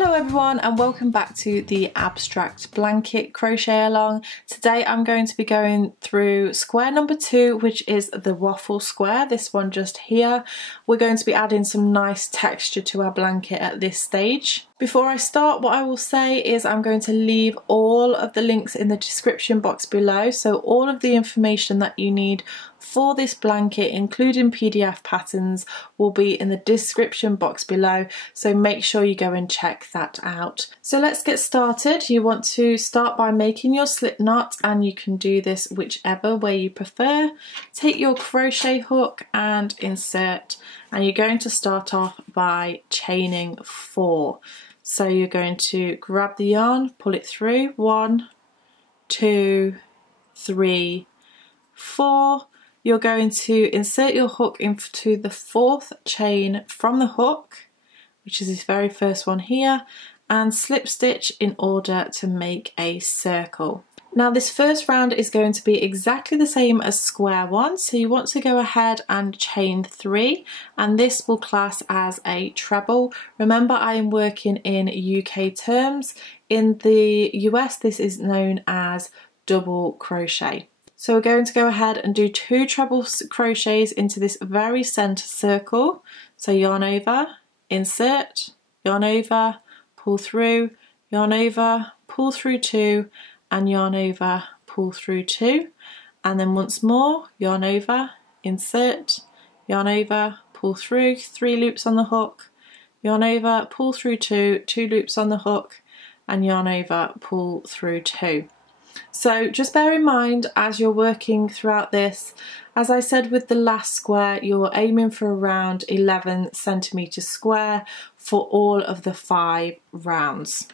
Hello everyone and welcome back to the abstract blanket crochet along. Today I'm going to be going through square number 2, which is the waffle square, this one just here. We're going to be adding some nice texture to our blanket at this stage. Before I start, what I will say is I'm going to leave all of the links in the description box below, so all of the information that you need for this blanket, including PDF patterns, will be in the description box below, so make sure you go and check that out. So let's get started. You want to start by making your slip knot, and you can do this whichever way you prefer. Take your crochet hook and insert, and you're going to start off by chaining 4. So you're going to grab the yarn, pull it through, 1, 2, 3, 4. You're going to insert your hook into the 4th chain from the hook, which is this very first one here, and slip stitch in order to make a circle. Now this first round is going to be exactly the same as square 1, so you want to go ahead and chain 3, and this will class as a treble. Remember, I am working in UK terms. In the US this is known as double crochet. So we're going to go ahead and do 2 treble crochets into this very centre circle. So yarn over, insert, yarn over, pull through, yarn over, pull through 2, and yarn over, pull through 2, and then once more, yarn over, insert, yarn over, pull through, 3 loops on the hook, yarn over, pull through 2, 2 loops on the hook, and yarn over, pull through 2. So just bear in mind as you're working throughout this, as I said with the last square, you're aiming for around 11 centimetres square for all of the 5 rounds.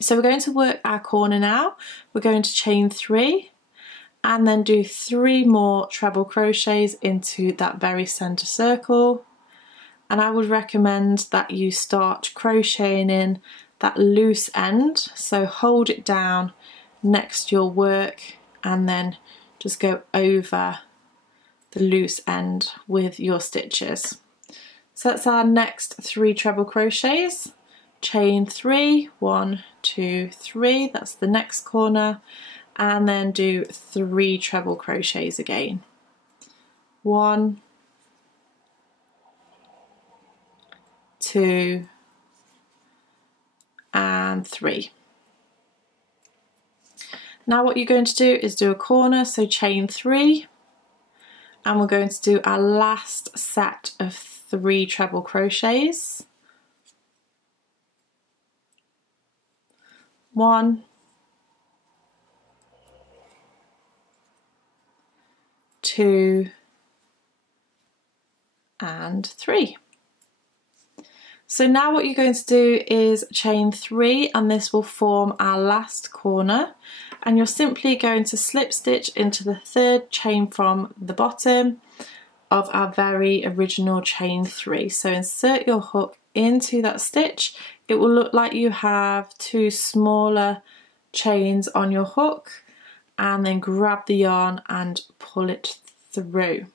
So we're going to work our corner now. We're going to chain 3 and then do 3 more treble crochets into that very centre circle. And I would recommend that you start crocheting in that loose end, so hold it down next to your work and then just go over the loose end with your stitches. So that's our next 3 treble crochets. Chain 3, 1, 2, 3, that's the next corner, and then do 3 treble crochets again. 1, 2, and 3. Now what you're going to do is do a corner, so chain 3, and we're going to do our last set of 3 treble crochets. 1, 2, and 3. So now what you're going to do is chain 3, and this will form our last corner, and you're simply going to slip stitch into the 3rd chain from the bottom of our very original chain 3. So insert your hook into that stitch. It will look like you have 2 smaller chains on your hook, and then grab the yarn and pull it through.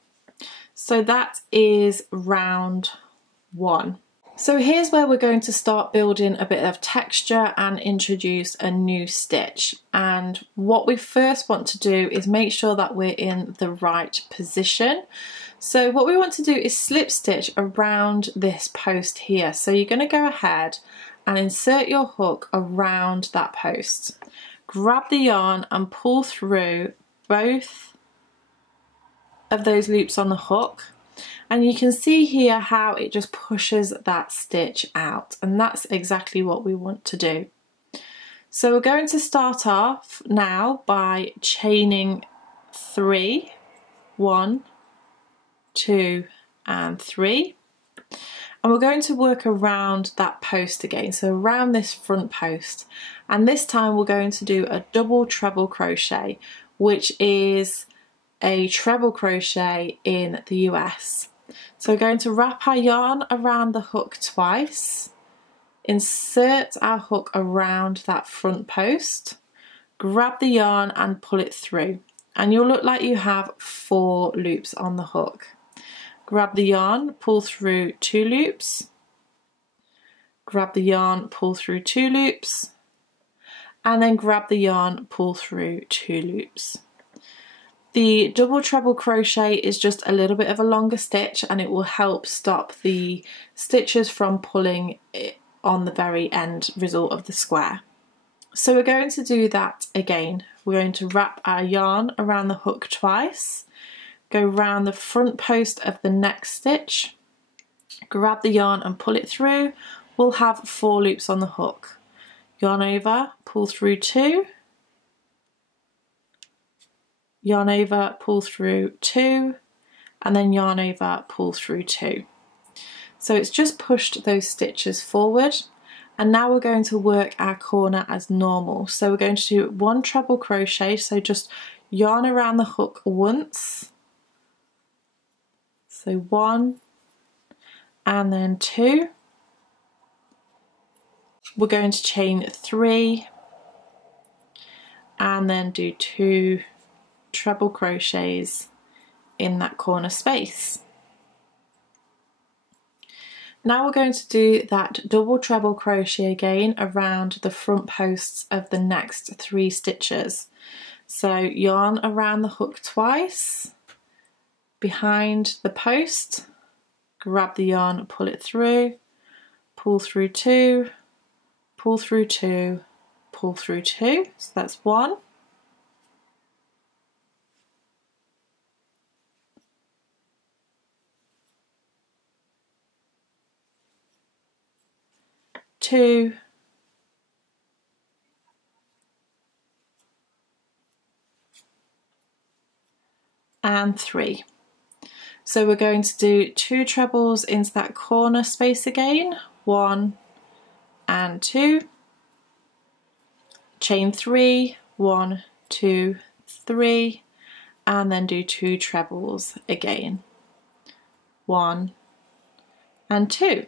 So that is round 1. So here's where we're going to start building a bit of texture and introduce a new stitch. And what we first want to do is make sure that we're in the right position. So what we want to do is slip stitch around this post here. So you're going to go ahead and insert your hook around that post. Grab the yarn and pull through both of those loops on the hook. And you can see here how it just pushes that stitch out, and that's exactly what we want to do. So we're going to start off now by chaining 3, 1, 2, and 3. And we're going to work around that post again, so around this front post. And this time we're going to do a double treble crochet, which is a treble crochet in the US. So we're going to wrap our yarn around the hook twice, insert our hook around that front post, grab the yarn and pull it through, and you'll look like you have 4 loops on the hook. Grab the yarn, pull through 2 loops, grab the yarn, pull through 2 loops, and then grab the yarn, pull through 2 loops. The double treble crochet is just a little bit of a longer stitch, and it will help stop the stitches from pulling on the very end result of the square. So we're going to do that again. We're going to wrap our yarn around the hook twice, go round the front post of the next stitch, grab the yarn and pull it through. We'll have 4 loops on the hook. Yarn over, pull through 2, yarn over, pull through 2, and then yarn over, pull through 2. So it's just pushed those stitches forward, and now we're going to work our corner as normal. So we're going to do 1 treble crochet, so just yarn around the hook once, so 1 and then 2. We're going to chain 3 and then do 2 treble crochets in that corner space. Now we're going to do that double treble crochet again around the front posts of the next 3 stitches. So yarn around the hook twice, behind the post, grab the yarn, pull it through, pull through 2, pull through 2, pull through 2, so that's 1. Two, and 3. So we're going to do 2 trebles into that corner space again, 1 and 2, chain 3, 1, 2, 3, and then do 2 trebles again, 1 and 2.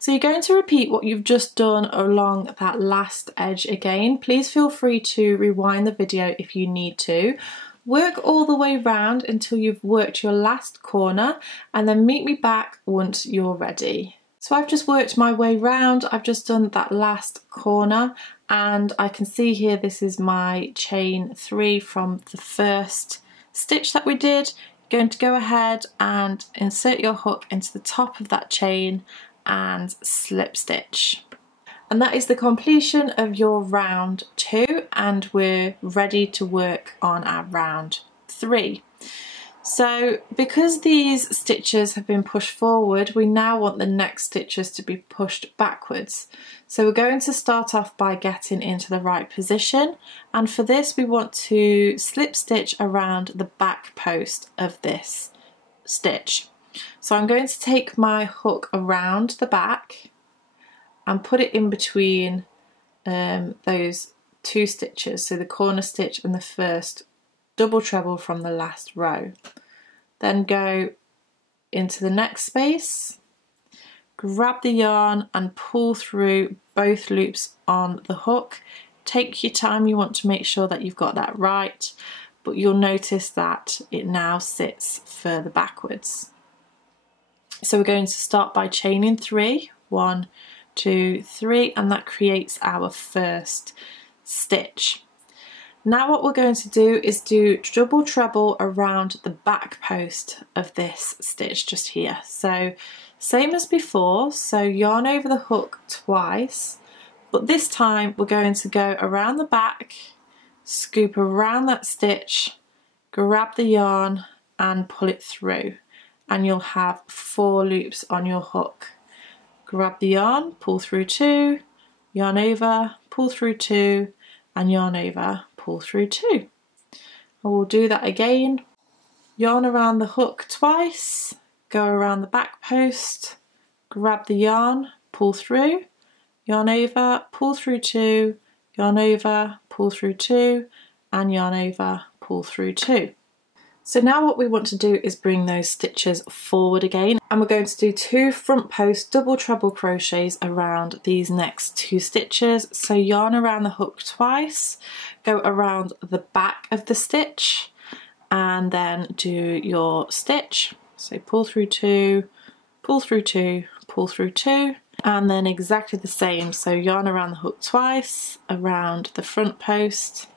So you're going to repeat what you've just done along that last edge again. Please feel free to rewind the video if you need to. Work all the way round until you've worked your last corner, and then meet me back once you're ready. So I've just worked my way round, I've just done that last corner, and I can see here this is my chain 3 from the first stitch that we did. You're going to go ahead and insert your hook into the top of that chain and slip stitch. And that is the completion of your round 2, and we're ready to work on our round 3. So because these stitches have been pushed forward, we now want the next stitches to be pushed backwards. So we're going to start off by getting into the right position, and for this we want to slip stitch around the back post of this stitch. So I'm going to take my hook around the back and put it in between those 2 stitches, so the corner stitch and the first double treble from the last row. Then go into the next space, grab the yarn and pull through both loops on the hook. Take your time, you want to make sure that you've got that right, but you'll notice that it now sits further backwards. So we're going to start by chaining 3, 1, 2, 3, and that creates our first stitch. Now what we're going to do is do double treble around the back post of this stitch just here. So same as before, so yarn over the hook twice, but this time we're going to go around the back, scoop around that stitch, grab the yarn and pull it through, and you'll have 4 loops on your hook. Grab the yarn, pull through 2, yarn over, pull through 2, and yarn over, pull through 2. And we'll do that again. Yarn around the hook twice, go around the back post, grab the yarn, pull through, yarn over, pull through 2, yarn over, pull through 2, and yarn over, pull through 2. So now what we want to do is bring those stitches forward again, and we're going to do 2 front post double treble crochets around these next 2 stitches. So yarn around the hook twice, go around the back of the stitch, and then do your stitch. So pull through 2, pull through 2, pull pull through 2, and then exactly the same, so yarn around the hook twice, around the front post,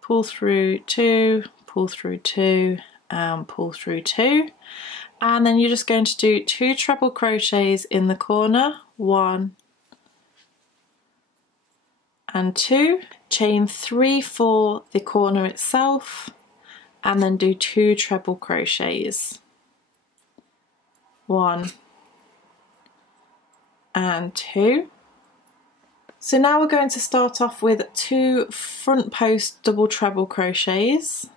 pull through 2, pull through 2, and pull through 2, and then you're just going to do 2 treble crochets in the corner, 1 and 2, chain 3 for the corner itself, and then do 2 treble crochets, 1 and 2. So now we're going to start off with 2 front post double treble crochets.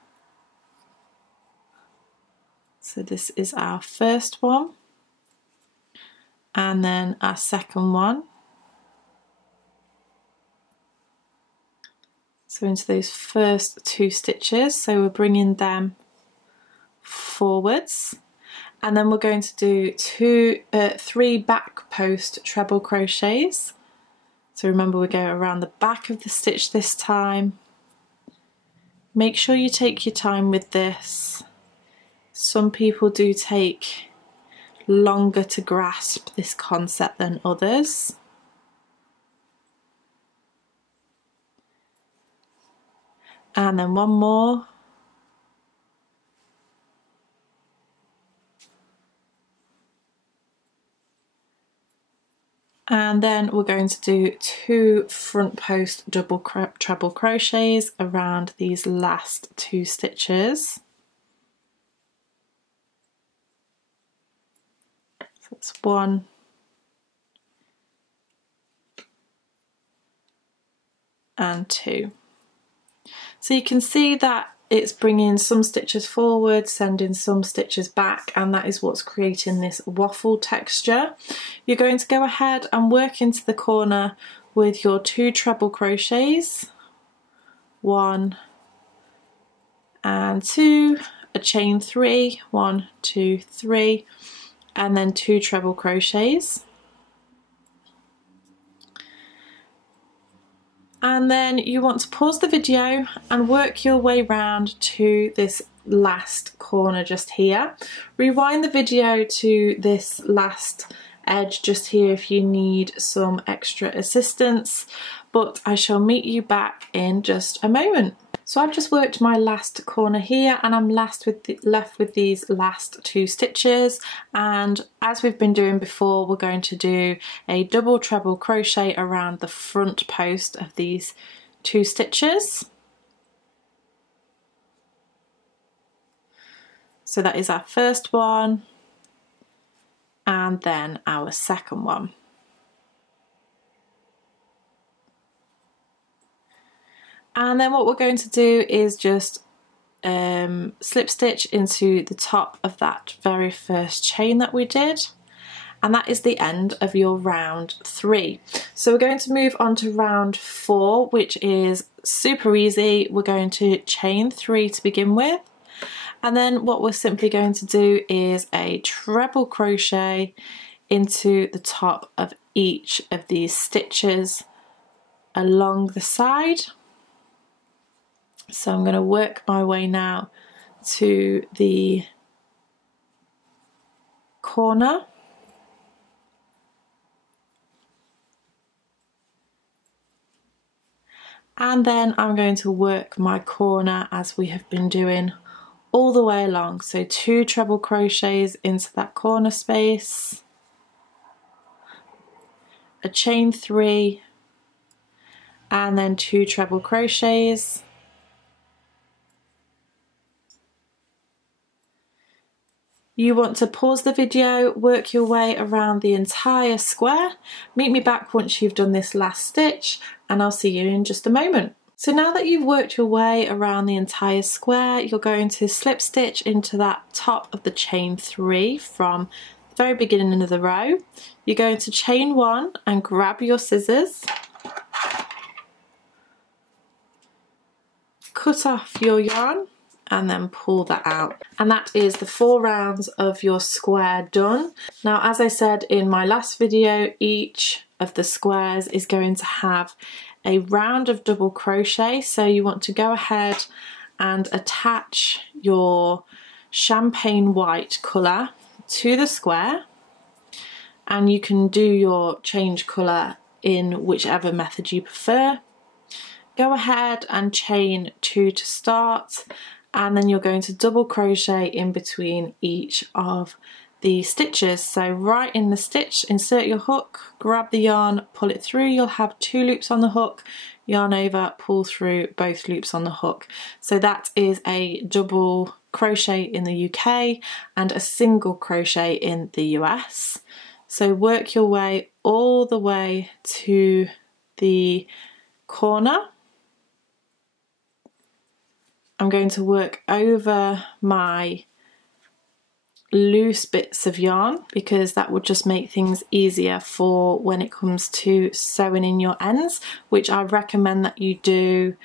So this is our first one, and then our second one. So into those first 2 stitches, so we're bringing them forwards, and then we're going to do 3 back post treble crochets. So remember, we go around the back of the stitch this time. Make sure you take your time with this. Some people do take longer to grasp this concept than others. And then one more. And then we're going to do 2 front post double treble crochets around these last 2 stitches. So that's 1 and 2. So you can see that it's bringing some stitches forward, sending some stitches back, and that is what's creating this waffle texture. You're going to go ahead and work into the corner with your 2 treble crochets, 1 and 2, a chain 3, 1, 2, 3, and then 2 treble crochets. And then you want to pause the video and work your way round to this last corner just here. Rewind the video to this last edge just here if you need some extra assistance, but I shall meet you back in just a moment. So I've just worked my last corner here, and I'm left with these last 2 stitches, and as we've been doing before, we're going to do a double treble crochet around the front post of these 2 stitches. So that is our first one, and then our second one. And then what we're going to do is just slip stitch into the top of that very first chain that we did, and that is the end of your round 3. So we're going to move on to round 4, which is super easy. We're going to chain 3 to begin with, and then what we're simply going to do is a treble crochet into the top of each of these stitches along the side. So I'm going to work my way now to the corner, and then I'm going to work my corner as we have been doing all the way along. So 2 treble crochets into that corner space, a chain 3, and then 2 treble crochets. You want to pause the video, work your way around the entire square, meet me back once you've done this last stitch, and I'll see you in just a moment. So now that you've worked your way around the entire square, you're going to slip stitch into that top of the chain 3 from the very beginning of the row. You're going to chain 1 and grab your scissors, cut off your yarn, and then pull that out, and that is the 4 rounds of your square done. Now, as I said in my last video, each of the squares is going to have a round of double crochet, so you want to go ahead and attach your champagne white colour to the square, and you can do your change colour in whichever method you prefer. Go ahead and chain 2 to start, and then you're going to double crochet in between each of the stitches. So right in the stitch, insert your hook, grab the yarn, pull it through. You'll have 2 loops on the hook, yarn over, pull through both loops on the hook. So that is a double crochet in the UK and a single crochet in the US. So work your way all the way to the corner. I'm going to work over my loose bits of yarn because that would just make things easier for when it comes to sewing in your ends, which I recommend that you do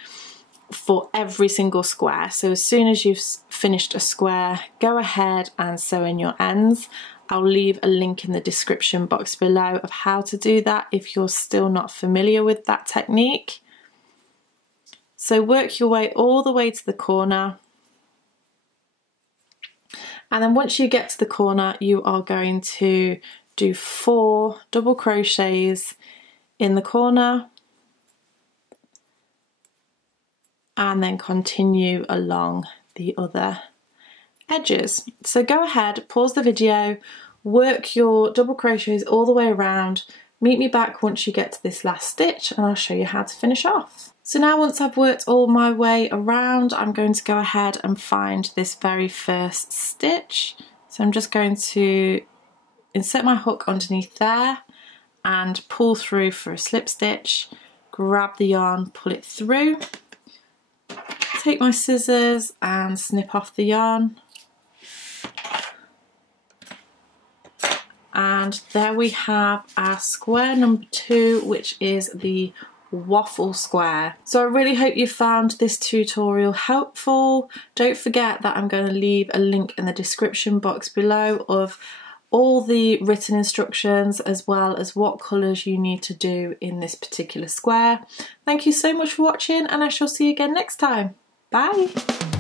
for every single square. So as soon as you've finished a square, go ahead and sew in your ends. I'll leave a link in the description box below of how to do that if you're still not familiar with that technique. So work your way all the way to the corner, and then once you get to the corner you are going to do 4 double crochets in the corner and then continue along the other edges. So go ahead, pause the video, work your double crochets all the way around, meet me back once you get to this last stitch and I'll show you how to finish off. So now once I've worked all my way around, I'm going to go ahead and find this very first stitch. So I'm just going to insert my hook underneath there and pull through for a slip stitch, grab the yarn, pull it through, take my scissors and snip off the yarn. And there we have our square number 2, which is the waffle square. So I really hope you found this tutorial helpful. Don't forget that I'm going to leave a link in the description box below of all the written instructions as well as what colours you need to do in this particular square. Thank you so much for watching and I shall see you again next time. Bye!